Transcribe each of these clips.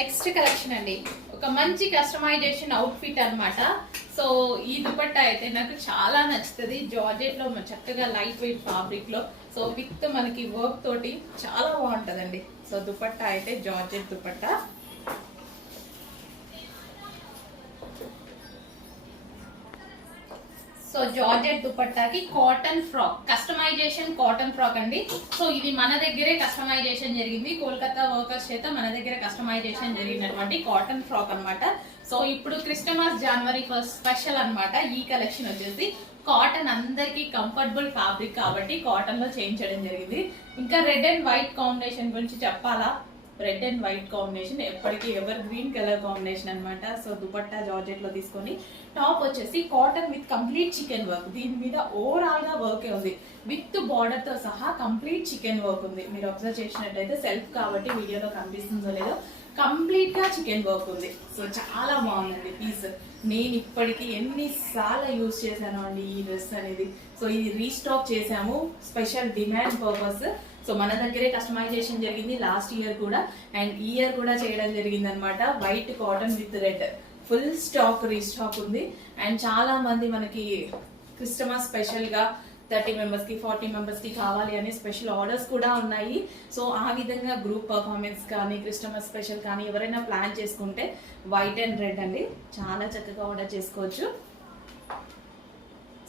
Next collection అండి, ఒక మంచి కస్టమైజేషన్ అవుట్ ఫిట్ అన్నమాట. సో ఈ దుపట్టా అయితే నాకు చాలా నచ్చుతుంది. జార్జెట్ లో చక్కగా లైట్ వెయిట్ ఫ్యాబ్రిక్ లో, సో విత్ మనకి వర్క్ తోటి చాలా బాగుంటదండి. సో దుపట్టా అయితే జార్జెట్ దుపట్టా. సో జార్జెట్ దుపట్టాకి cotton frock, customisation cotton frock అండి. సో ఇది మన దగ్గరే కస్టమైజేషన్ జరిగింది, కోల్కతా వర్కర్స్ చేత మన దగ్గర కస్టమైజేషన్ జరిగినటువంటి కాటన్ ఫ్రాక్ అన్నమాట. సో ఇప్పుడు క్రిస్టమస్ జనవరి 1 స్పెషల్ అన్నమాట. ఈ కలెక్షన్ వచ్చేసి కాటన్, అందరికి కంఫర్టబుల్ ఫ్యాబ్రిక్ కాబట్టి కాటన్ లో చేయించడం జరిగింది. ఇంకా రెడ్ అండ్ వైట్ కాంబినేషన్ గురించి చెప్పాలా? రెడ్ అండ్ వైట్ కాంబినేషన్ ఎప్పటికీ ఎవర్ గ్రీన్ కలర్ కాంబినేషన్ అన్నమాట. సో దుపట్టా జార్జెట్ లో తీసుకొని, టాప్ వచ్చేసి cotton with complete chicken work. దీని మీద ఓవరాల్ గా వర్క్ ఉంది, విత్ బార్డర్ తో సహా కంప్లీట్ చికెన్ వర్క్ ఉంది. మీరు అబ్జర్వ్ చేసినట్టయితే సెల్ఫ్ కాబట్టి వీడియోలో కనిపిస్తుందో లేదో, కంప్లీట్ గా చికెన్ వర్క్ ఉంది. సో చాలా బాగుందండి పీస్. నేను ఇప్పటికి ఎన్నిసార్లు యూజ్ చేశాను అండి ఈ డ్రెస్ అనేది. సో ఇది రీస్టాక్ చేసాము, స్పెషల్ డిమాండ్ పర్పస్. సో మన దగ్గరే కస్టమైజేషన్ జరిగింది లాస్ట్ ఇయర్ కూడా, అండ్ ఈ ఇయర్ కూడా చేయడం జరిగింది అనమాట. White cotton with red full stock restock ఉంది. అండ్ చాలా మంది మనకి క్రిస్టమస్ స్పెషల్ గా 30 మెంబర్స్ కి 40 మెంబర్స్ కి కావాలి అనే స్పెషల్ ఆర్డర్స్ కూడా ఉన్నాయి. సో ఆ విధంగా గ్రూప్ పర్ఫార్మెన్స్ కానీ క్రిస్టమస్ స్పెషల్ కానీ ఎవరైనా ప్లాన్ చేసుకుంటే వైట్ అండ్ రెడ్ అండి, చాలా చక్కగా ఆర్డర్ చేసుకోవచ్చు.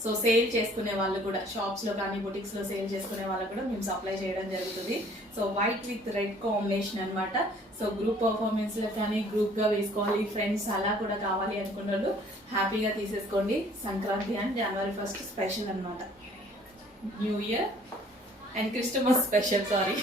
సో సేల్ చేసుకునే వాళ్ళు కూడా, షాప్స్ లో కానీ బుటిక్స్ లో సేల్ చేసుకునే వాళ్ళు కూడా మేము సప్లై చేయడం జరుగుతుంది. So white with red combination అన్నమాట. సో గ్రూప్ పర్ఫార్మెన్స్ లో కానీ గ్రూప్ గా వేసుకోవాలి, ఫ్రెండ్స్ అలా కూడా కావాలి అనుకున్న వాళ్ళు హ్యాపీగా తీసేసుకోండి. సంక్రాంతి అండ్ జనవరి 1 స్పెషల్ అన్నమాట, new year and Christmas special, sorry.